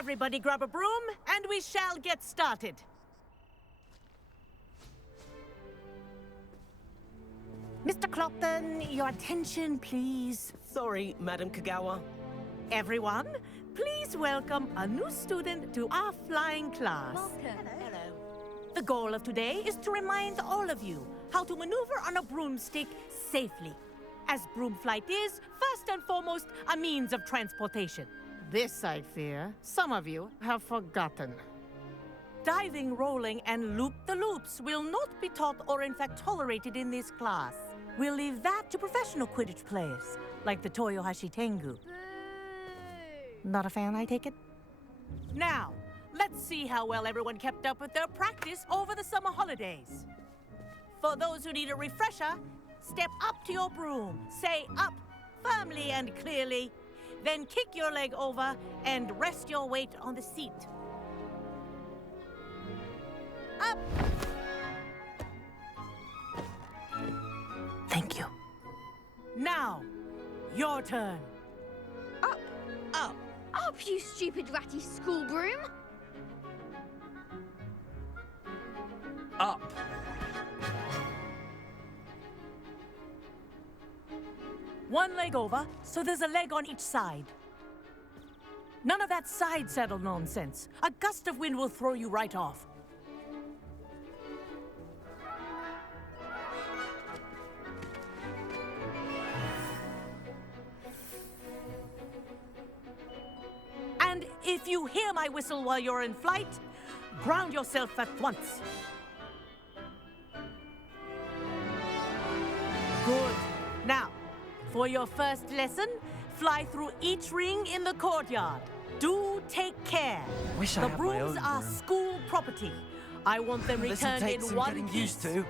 Everybody grab a broom, and we shall get started. Mr. Clopton, your attention, please. Sorry, Madam Kagawa. Everyone, please welcome a new student to our flying class. Welcome. Hello. The goal of today is to remind all of you how to maneuver on a broomstick safely, as broom flight is, first and foremost, a means of transportation. This, I fear, some of you have forgotten. Diving, rolling, and loop-the-loops will not be taught or in fact tolerated in this class. We'll leave that to professional Quidditch players, like the Toyohashi Tengu. Not a fan, I take it? Now, let's see how well everyone kept up with their practice over the summer holidays. For those who need a refresher, step up to your broom, say up firmly and clearly, then kick your leg over and rest your weight on the seat. Up! Thank you. Now, your turn. Up. Up. Up, you stupid ratty school broom. Up. One leg over, so there's a leg on each side. None of that side saddle nonsense. A gust of wind will throw you right off. And if you hear my whistle while you're in flight, ground yourself at once. Good. Now, for your first lesson, fly through each ring in the courtyard. Do take care. Wish I the had my brooms own are broom. school property. I want them This'll returned take in some one getting piece. used to.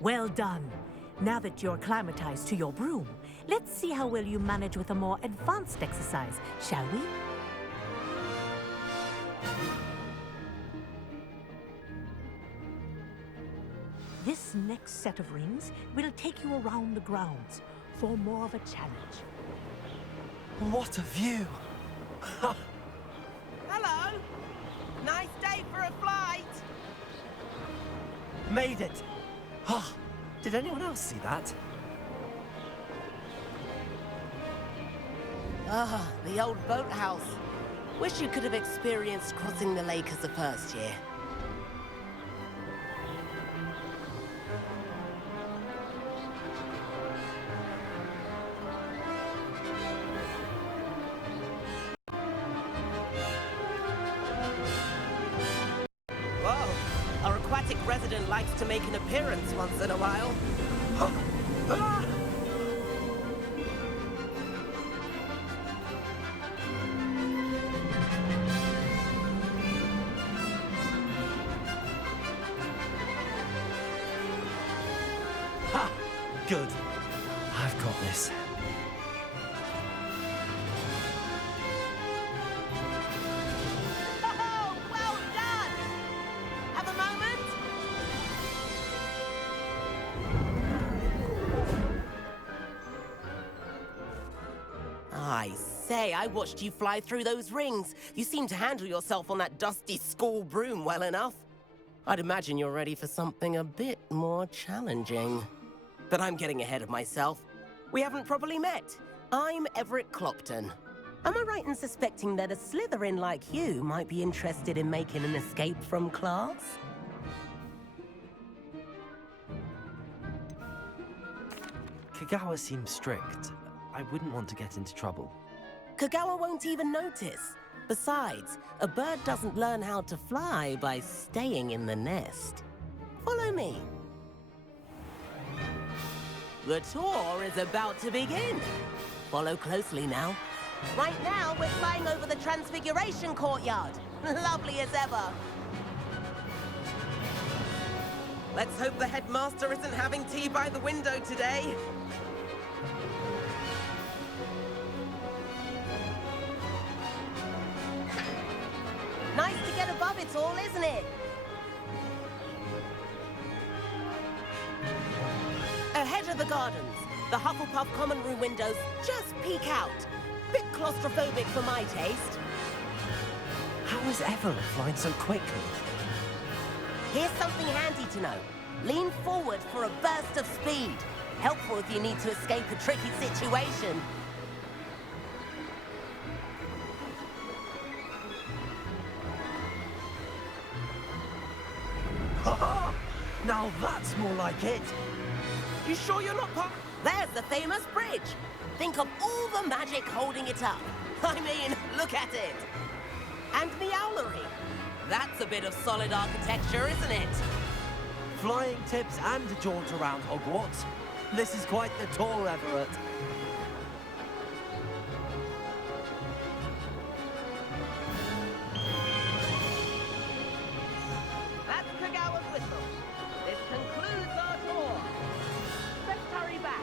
Well done. Now that you're acclimatized to your broom, let's see how well you manage with a more advanced exercise, shall we? This next set of rings will take you around the grounds for more of a challenge. What a view! Hello. Nice day for a flight. Made it! Oh, did anyone else see that? Ah, the old boathouse. Wish you could have experienced crossing the lake as a first year. Whoa, our aquatic resident likes to make an appearance once in a while. Ha! Good. I've got this. Oh, well done! Have a moment? I say, I watched you fly through those rings. You seem to handle yourself on that dusty school broom well enough. I'd imagine you're ready for something a bit more challenging. But I'm getting ahead of myself. We haven't properly met. I'm Everett Clopton. Am I right in suspecting that a Slytherin like you might be interested in making an escape from class? Kagawa seems strict. I wouldn't want to get into trouble. Kagawa won't even notice. Besides, a bird doesn't learn how to fly by staying in the nest. Follow me. The tour is about to begin. Follow closely now. Right now, we're flying over the Transfiguration Courtyard. Lovely as ever. Let's hope the headmaster isn't having tea by the window today. Nice to get above it all, isn't it? Ahead of the gardens, The Hufflepuff common room windows just peek out. Bit claustrophobic for my taste. How is Evelyn flying so quickly? Here's something handy to know. Lean forward for a burst of speed. Helpful if you need to escape a tricky situation. Now that's more like it. You sure you're not part? There's the famous bridge. Think of all the magic holding it up. I mean, look at it. And the owlery. That's a bit of solid architecture, isn't it? Flying tips and a jaunt around Hogwarts. This is quite the tour, Everett. That's Kagawa's whistle. This concludes our tour. Let's hurry back.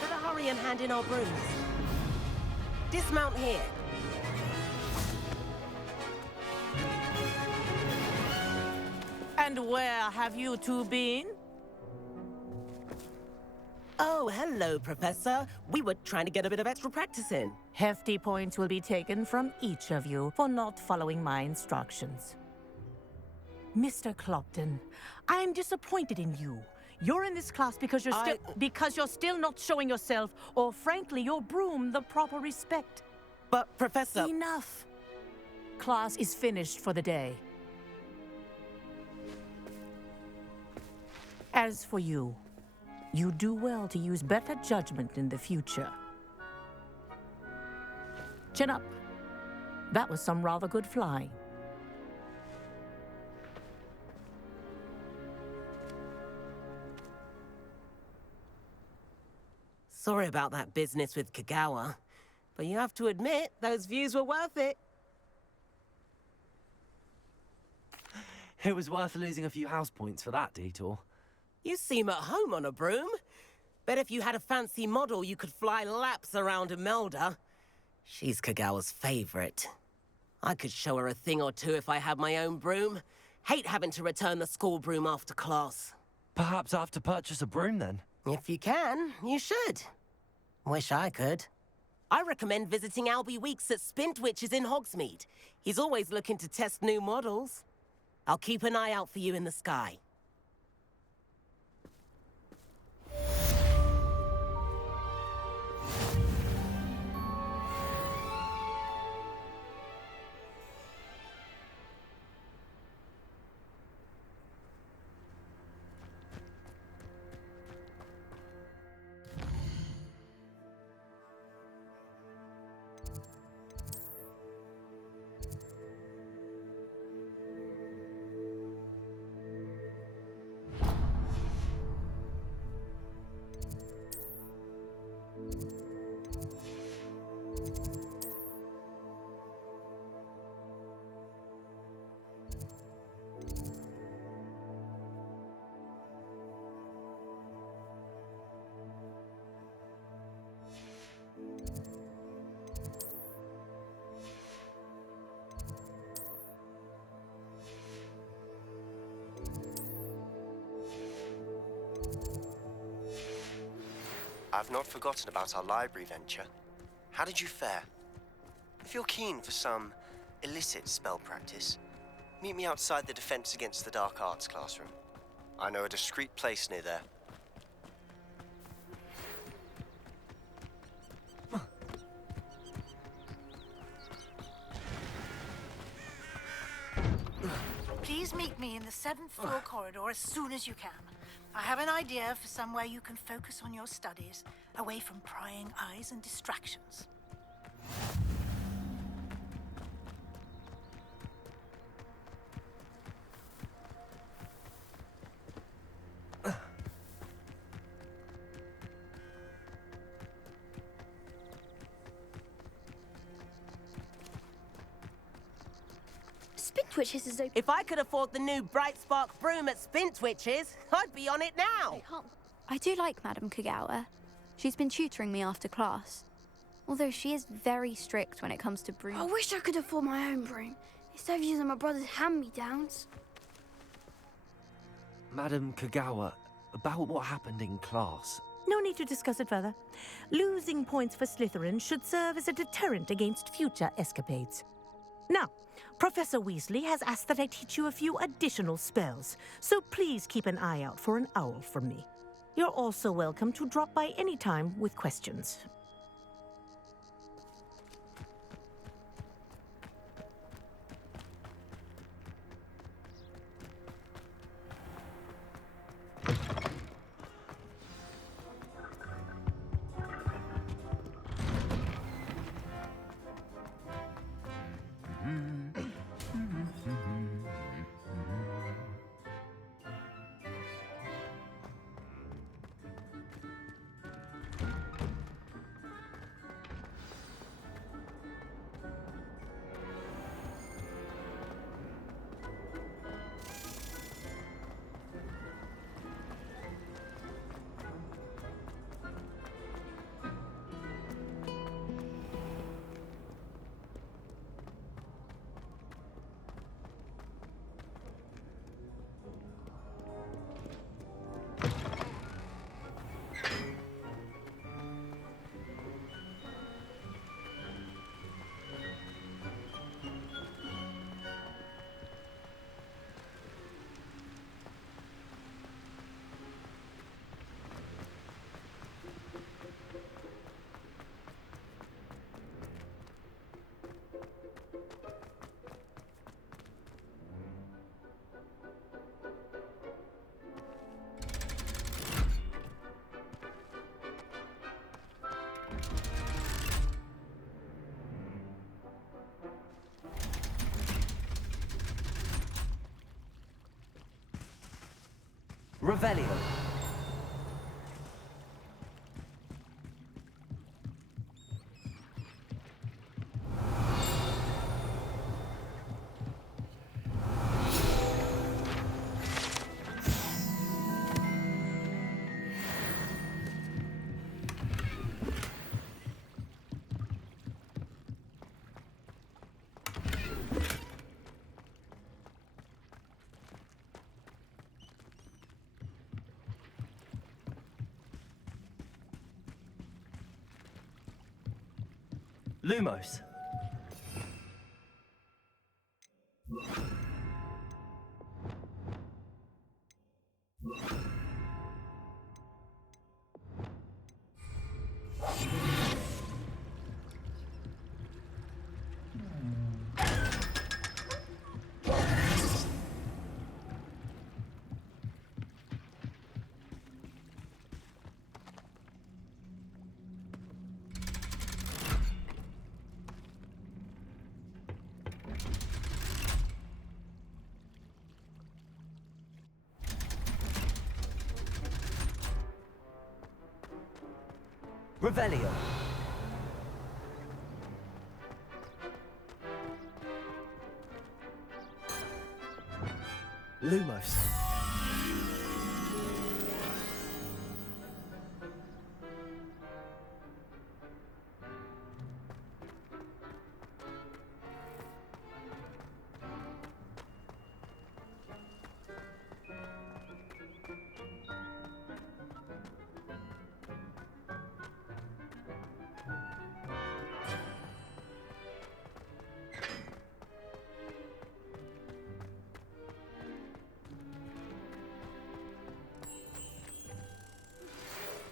Better hurry and hand in our brooms. Dismount here. And where have you two been? Oh, hello, Professor. We were trying to get a bit of extra practice in. Hefty points will be taken from each of you for not following my instructions. Mr. Clopton, I'm disappointed in you. You're in this class because you're still not showing yourself, or frankly, your broom, the proper respect. But, Professor... Enough. Class is finished for the day. As for you, you do well to use better judgment in the future. Chin up. That was some rather good flying. Sorry about that business with Kagawa, but you have to admit, those views were worth it. It was worth losing a few house points for that detour. You seem at home on a broom. Bet if you had a fancy model, you could fly laps around Imelda. She's Kagawa's favorite. I could show her a thing or two if I had my own broom. Hate having to return the school broom after class. Perhaps I have to purchase a broom then. If you can, you should. Wish I could. I recommend visiting Albie Weeks at Spintwitches in Hogsmeade. He's always looking to test new models. I'll keep an eye out for you in the sky. I've not forgotten about our library venture. How did you fare? If you're keen for some illicit spell practice, meet me outside the Defense Against the Dark Arts classroom. I know a discreet place near there. Please meet me in the 7th floor corridor as soon as you can. I have an idea for somewhere you can focus on your studies, away from prying eyes and distractions. Spintwitches is open. If I could afford the new Bright Spark broom at Spintwitches, I'd be on it now. I do like Madame Kagawa. She's been tutoring me after class. Although she is very strict when it comes to broom. I wish I could afford my own broom, instead of using my brother's hand-me-downs. Madam Kagawa, about what happened in class. No need to discuss it further. Losing points for Slytherin should serve as a deterrent against future escapades. Now, Professor Weasley has asked that I teach you a few additional spells, so please keep an eye out for an owl from me. You're also welcome to drop by any time with questions. Revelio. Lumos. Revelio. Lumos.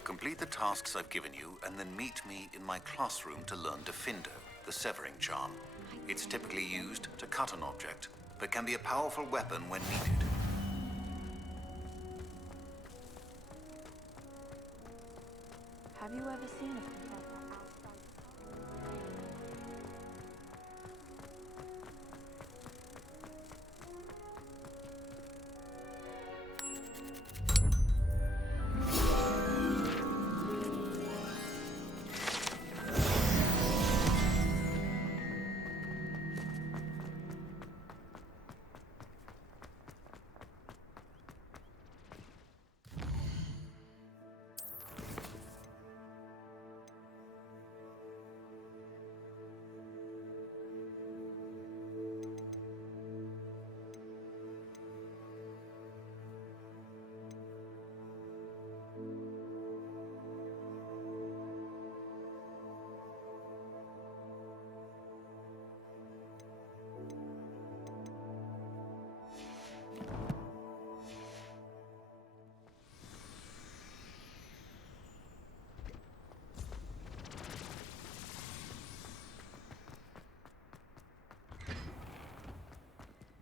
Complete the tasks I've given you, and then meet me in my classroom to learn Defindo, the severing charm. It's typically used to cut an object, but can be a powerful weapon when needed. Have you ever seen a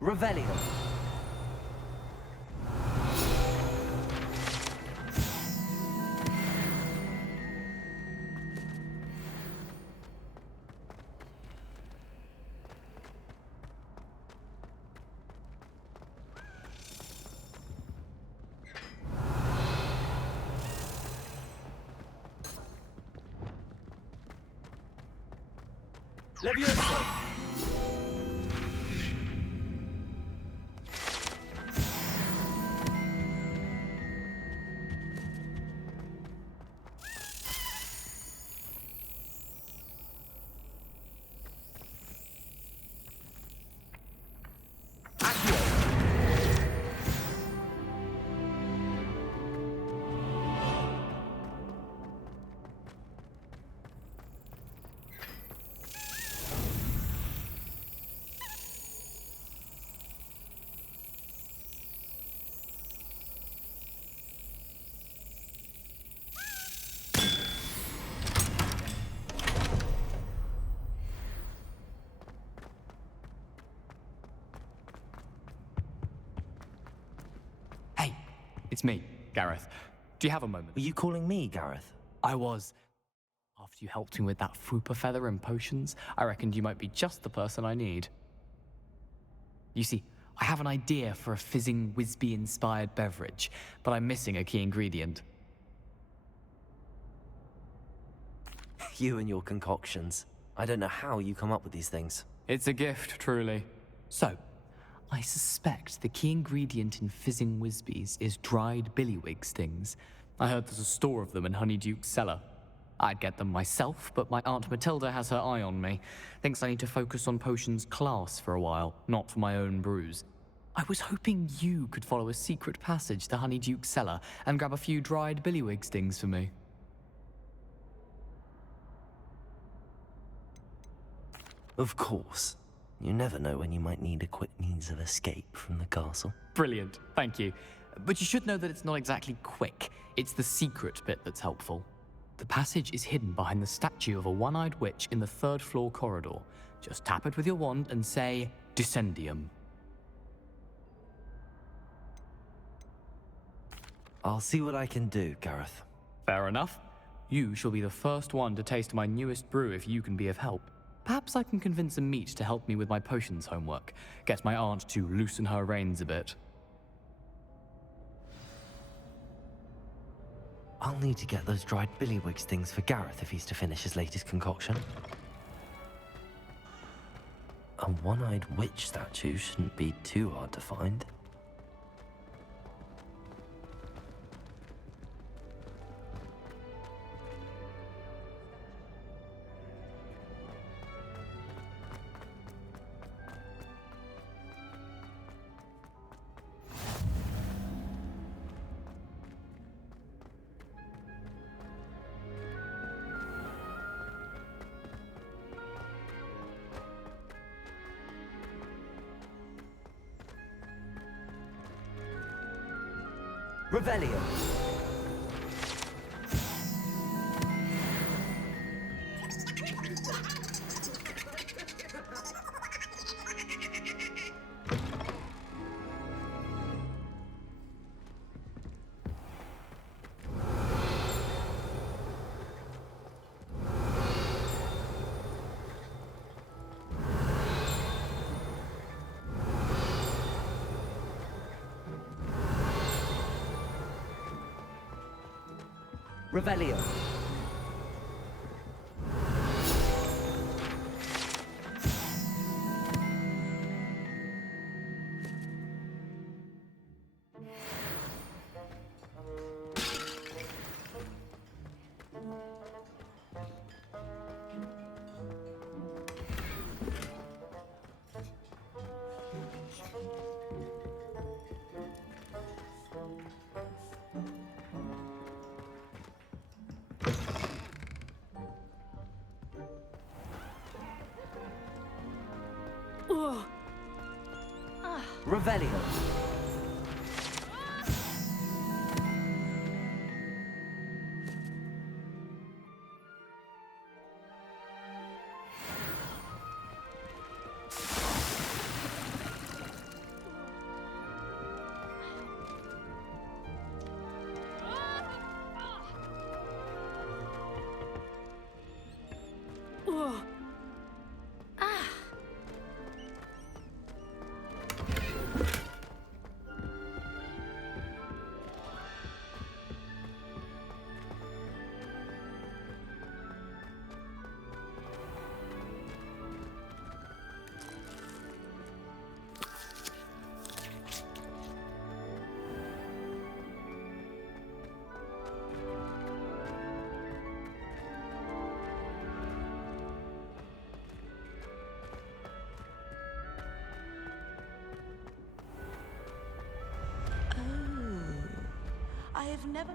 Revelio. Levioso. Hey, it's me, Gareth. Do you have a moment? Were you calling me, Gareth? I was. After you helped me with that Fooper feather and potions, I reckoned you might be just the person I need. You see, I have an idea for a fizzing Whizbee-inspired beverage, but I'm missing a key ingredient. You and your concoctions. I don't know how you come up with these things. It's a gift, truly. So, I suspect the key ingredient in fizzing Whizbees is dried billywig stings. I heard there's a store of them in Honeyduke's cellar. I'd get them myself, but my Aunt Matilda has her eye on me. Thinks I need to focus on potions class for a while, not for my own brews. I was hoping you could follow a secret passage to Honeyduke's cellar and grab a few dried billywig stings for me. Of course. You never know when you might need a quick means of escape from the castle. Brilliant, thank you. But you should know that it's not exactly quick. It's the secret bit that's helpful. The passage is hidden behind the statue of a one-eyed witch in the third-floor corridor. Just tap it with your wand and say, Descendium. I'll see what I can do, Gareth. Fair enough. You shall be the first one to taste my newest brew if you can be of help. Perhaps I can convince a meat to help me with my potions homework. Get my aunt to loosen her reins a bit. I'll need to get those dried billywig things for Gareth if he's to finish his latest concoction. A one-eyed witch statue shouldn't be too hard to find. Revelio. Revelio. Revelio. I've never...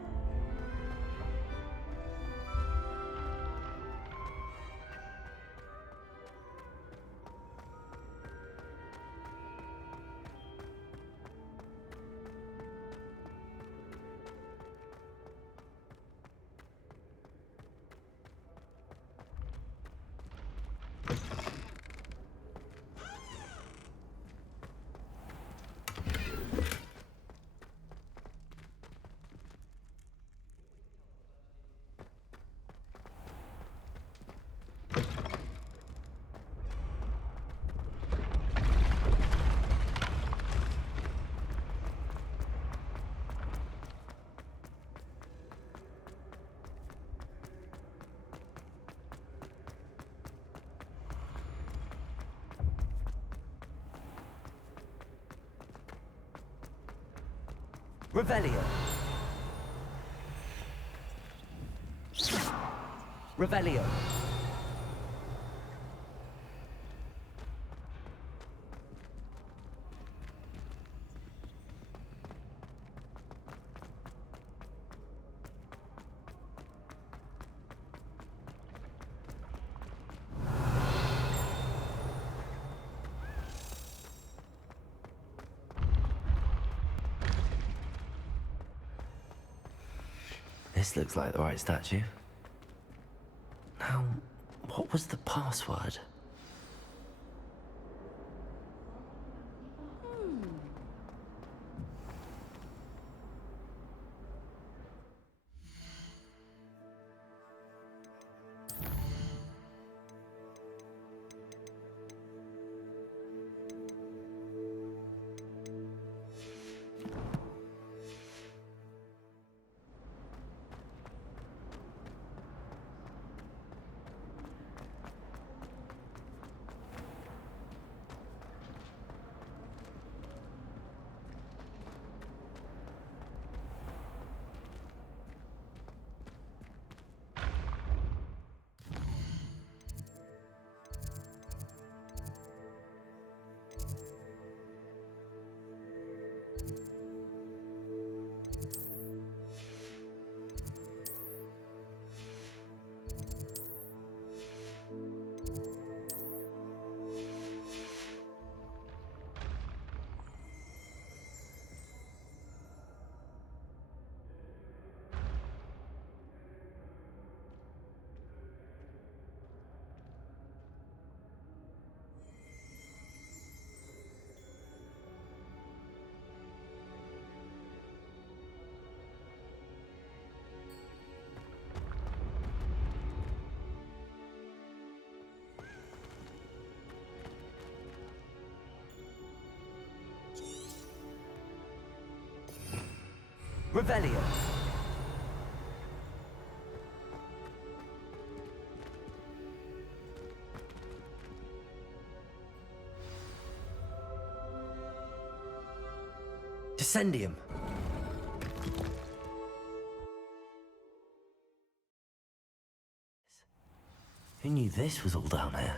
Revelio. Revelio. This looks like the right statue. Now, what was the password? Revelio. Descendium. Who knew this was all down here?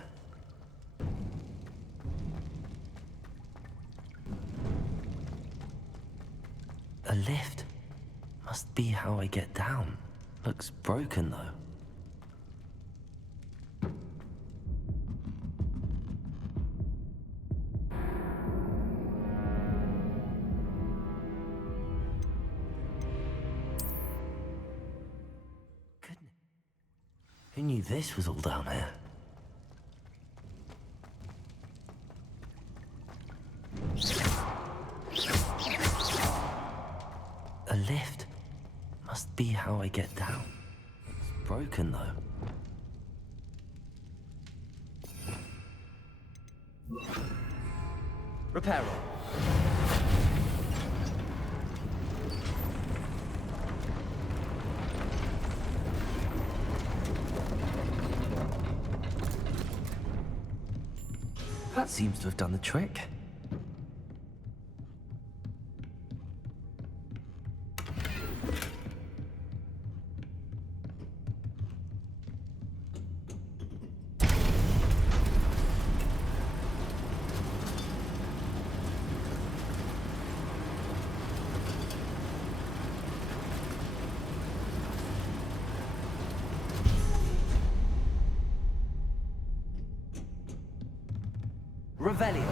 A lift. Must be how I get down. Looks broken, though. Goodness. Who knew this was all down here? A lift. Must be how I get down. It's broken, though. Reparo. That seems to have done the trick. Revelio.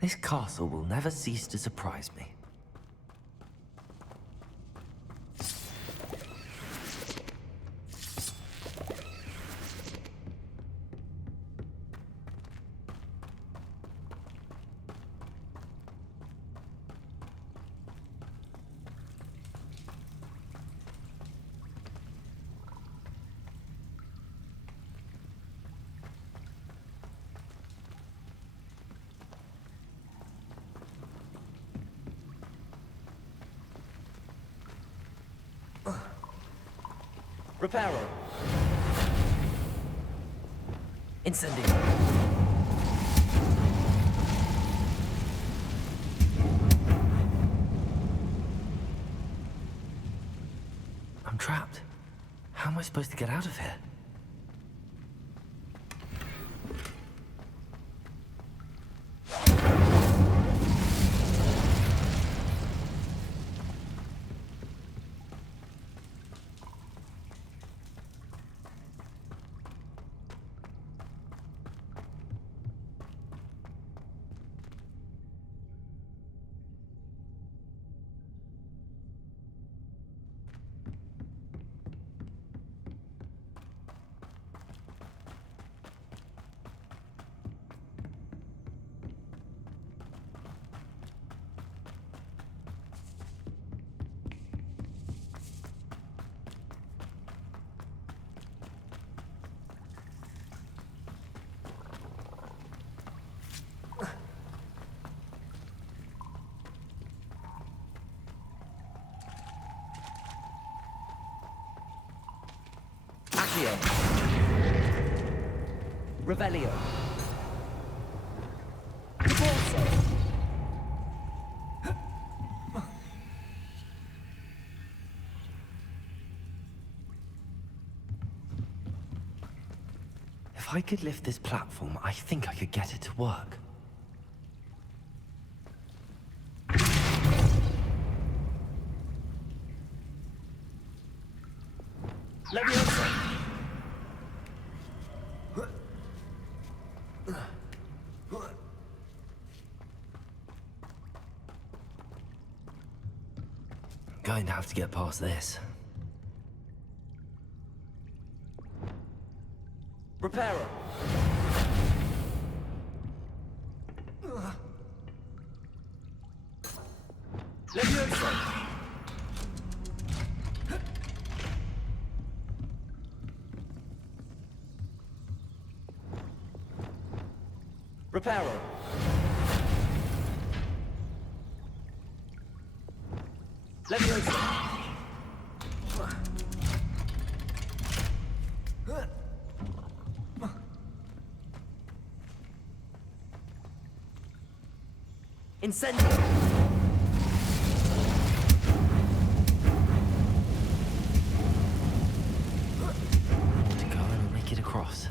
This castle will never cease to surprise me. Reparo. Incendio. I'm trapped. How am I supposed to get out of here? Accio. Revelio. If I could lift this platform, I think I could get it to work. Leviosa. I'm going to have to get past this. Reparo. Leviosa. Reparo. Leviosa. Incendio! To go and make it across.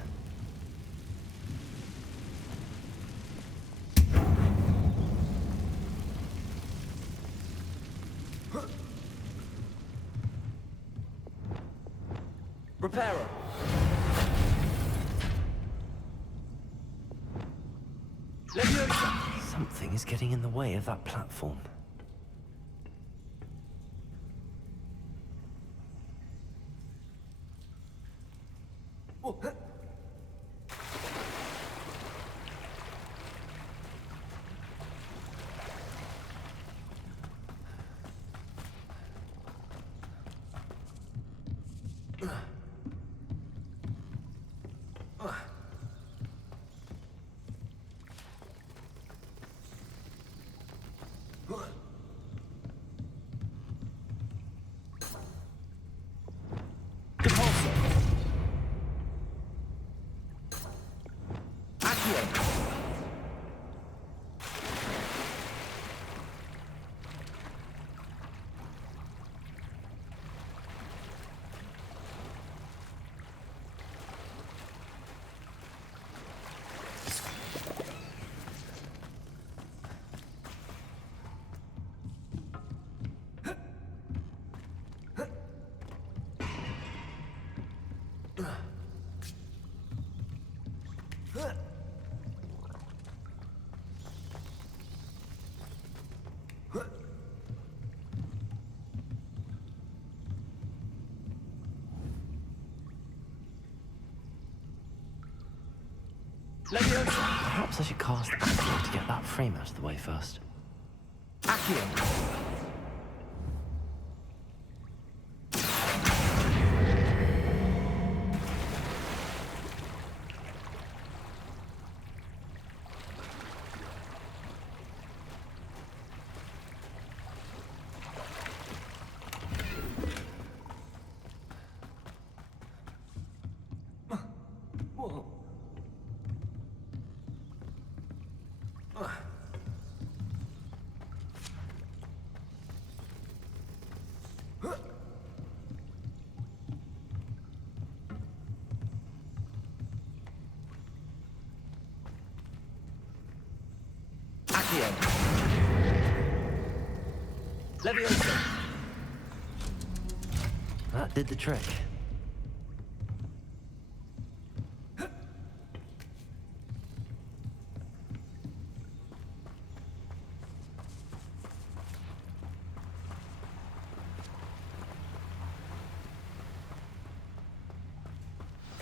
Reparo. Leviosa. Something is getting in the way of that platform. Perhaps I should cast Accio to get that frame out of the way first. Accio! Leviosa! That did the trick.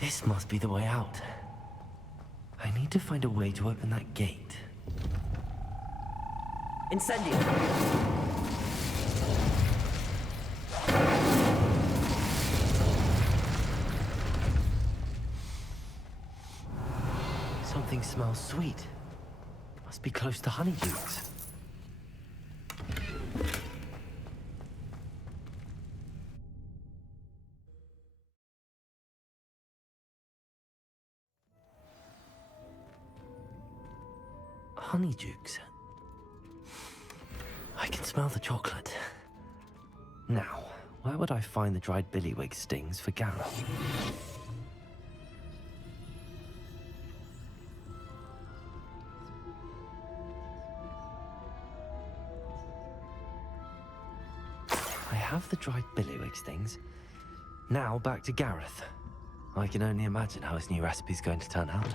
This must be the way out. I need to find a way to open that gate. Incendio! Something smells sweet. Must be close to Honeydukes. Honeydukes. I can smell the chocolate. Now, where would I find the dried billywig stings for Gareth? I have the dried billywig stings. Now back to Gareth. I can only imagine how his new recipe's going to turn out.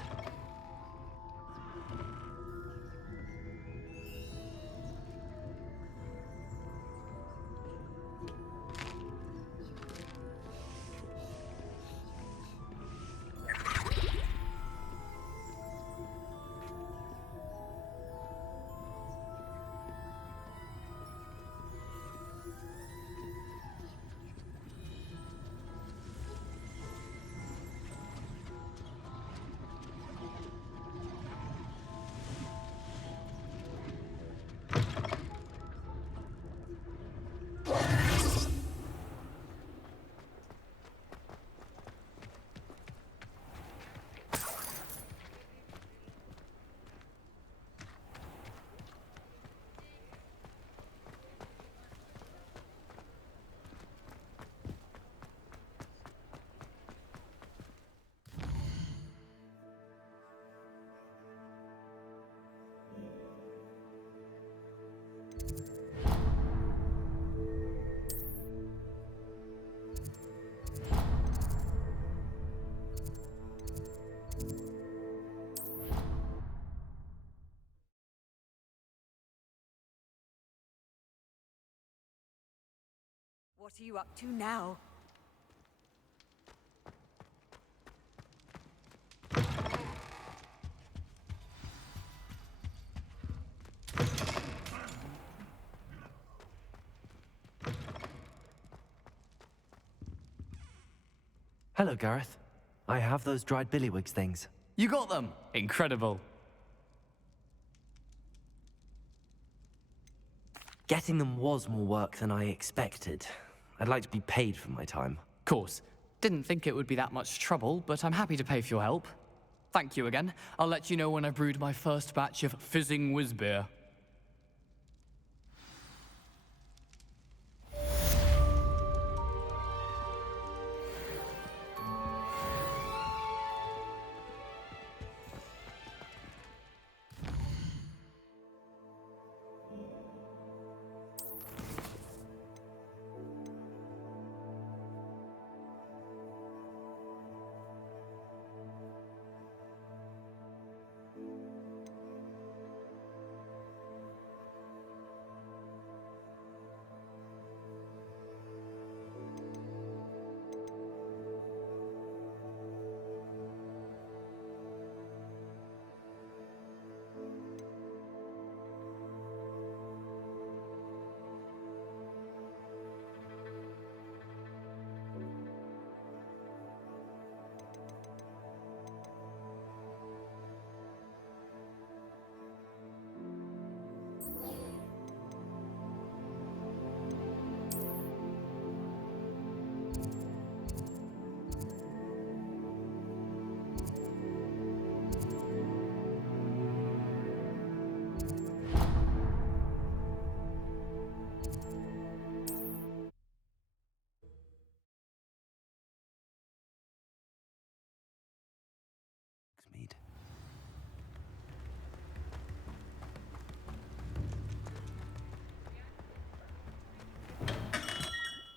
What are you up to now? Hello, Gareth. I have those dried billywig things. You got them! Incredible. Getting them was more work than I expected. I'd like to be paid for my time. Course. Didn't think it would be that much trouble, but I'm happy to pay for your help. Thank you again. I'll let you know when I brewed my first batch of fizzing whizbeer.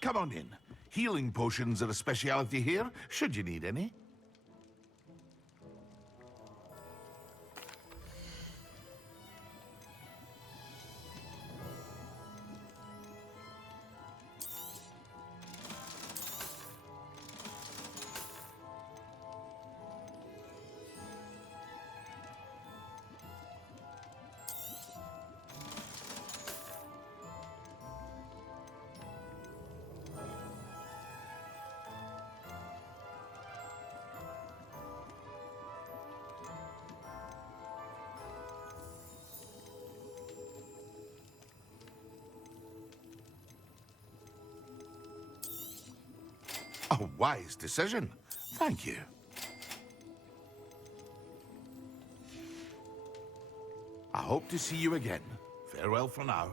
Come on in. Healing potions are a speciality here, should you need any. A wise decision. Thank you. I hope to see you again. Farewell for now.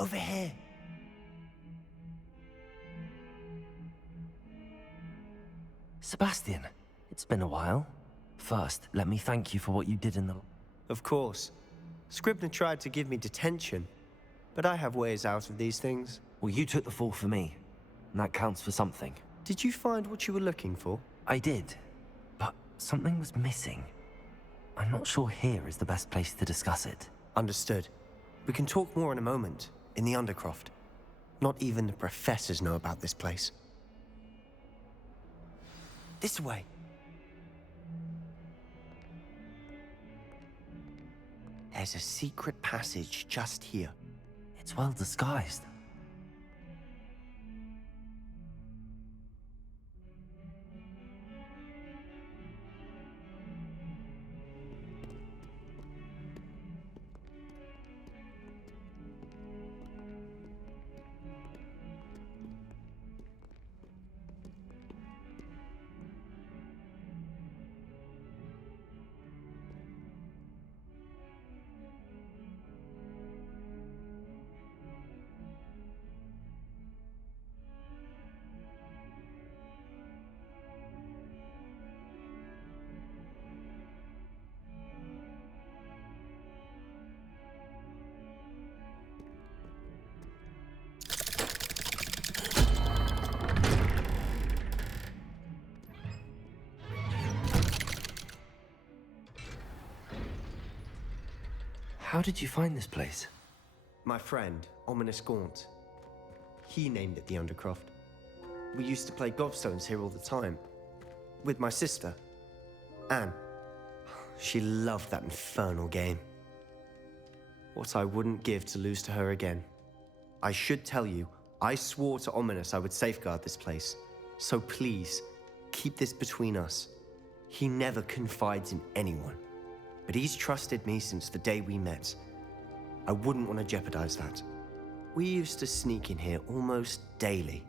Over here. Sebastian, it's been a while. First, let me thank you for what you did in the... Of course. Scribner tried to give me detention, but I have ways out of these things. Well, you took the fall for me, and that counts for something. Did you find what you were looking for? I did, but something was missing. I'm not sure here is the best place to discuss it. Understood. We can talk more in a moment, in the Undercroft. Not even the professors know about this place. This way. There's a secret passage just here. It's well disguised. How did you find this place? My friend, Ominous Gaunt. He named it the Undercroft. We used to play gobstones here all the time. With my sister, Anne. She loved that infernal game. What I wouldn't give to lose to her again. I should tell you, I swore to Ominous I would safeguard this place. So please, keep this between us. He never confides in anyone. But he's trusted me since the day we met. I wouldn't want to jeopardize that. We used to sneak in here almost daily.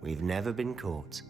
We've never been caught.